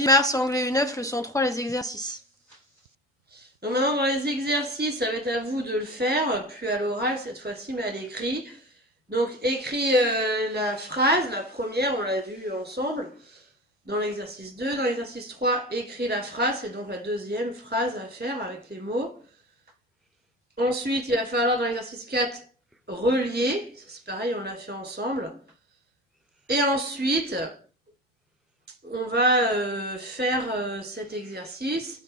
Mars, anglais U9, leçon 3, les exercices. Donc maintenant, dans les exercices, ça va être à vous de le faire, plus à l'oral cette fois-ci, mais à l'écrit. Donc, écris la phrase, la première, on l'a vu ensemble, dans l'exercice 2. Dans l'exercice 3, écris la phrase, c'est donc la deuxième phrase à faire avec les mots. Ensuite, il va falloir, dans l'exercice 4, relier. C'est pareil, on l'a fait ensemble. Et ensuite, on va faire cet exercice.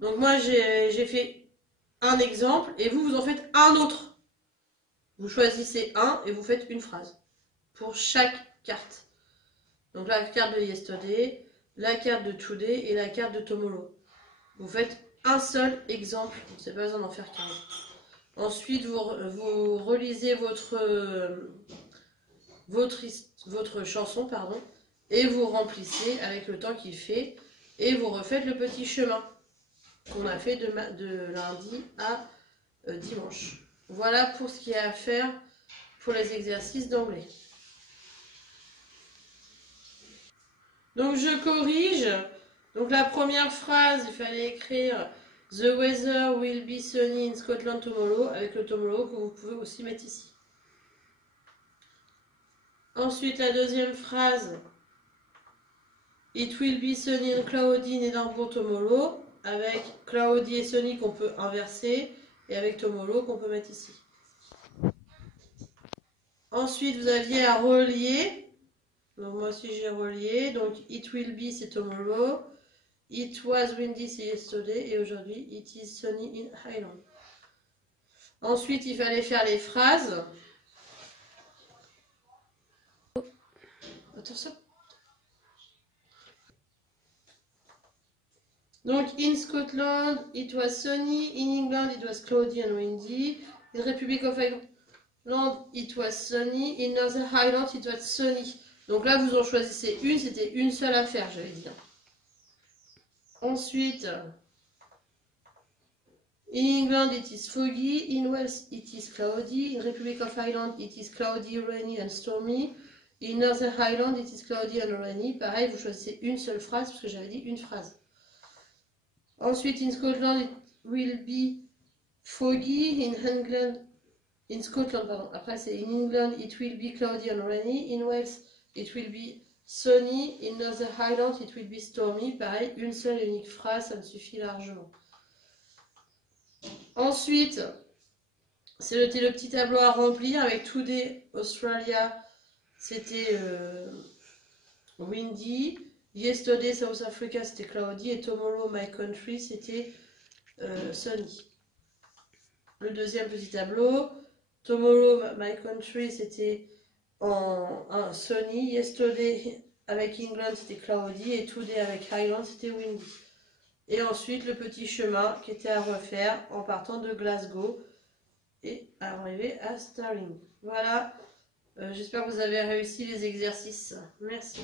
Donc moi, j'ai fait un exemple et vous en faites un autre. Vous choisissez un et vous faites une phrase pour chaque carte. Donc la carte de Yesterday, la carte de Today et la carte de Tomorrow. Vous faites un seul exemple, c'est pas besoin d'en faire 15. Ensuite, vous relisez votre chanson, pardon, et vous remplissez avec le temps qu'il fait et vous refaites le petit chemin qu'on a fait de lundi à dimanche. Voilà pour ce qu'il y a à faire pour les exercices d'anglais. Donc je corrige. Donc la première phrase, il fallait écrire The weather will be sunny in Scotland tomorrow, avec le tomorrow que vous pouvez aussi mettre ici. Ensuite la deuxième phrase, It will be sunny and cloudy in Edinburgh tomorrow, avec cloudy et sunny qu'on peut inverser, et avec tomorrow qu'on peut mettre ici. Ensuite, vous aviez à relier. Donc moi aussi j'ai relié. Donc it will be c'est tomorrow. It was windy c'est yesterday. Et aujourd'hui it is sunny in Highland. Ensuite il fallait faire les phrases. Attention. Donc in Scotland it was sunny. In England it was cloudy and windy. In Republic of Ireland it was sunny. In Northern Ireland it was sunny. Donc là vous en choisissez une. C'était une seule à faire, j'allais dire. Ensuite, in England it is foggy, in Wales it is cloudy, in Republic of Ireland it is cloudy, rainy and stormy, in Northern Ireland it is cloudy and rainy. Pareil, vous choisissez une seule phrase parce que j'avais dit une phrase. Ensuite, in Scotland it will be foggy, in Scotland, pardon. Après c'est in England it will be cloudy and rainy, in Wales it will be sunny, in Northern Ireland it will be stormy. Pareil, une seule et unique phrase, ça me suffit largement. Ensuite, c'était le petit tableau à remplir avec Today Australia, c'était windy, Yesterday South Africa c'était cloudy et Tomorrow My Country c'était sunny. Le deuxième petit tableau, Tomorrow My Country c'était en sunny, Yesterday avec England c'était cloudy et Today avec Highland c'était windy. Et ensuite le petit chemin qui était à refaire en partant de Glasgow et à arriver à Stirling. Voilà, j'espère que vous avez réussi les exercices. Merci.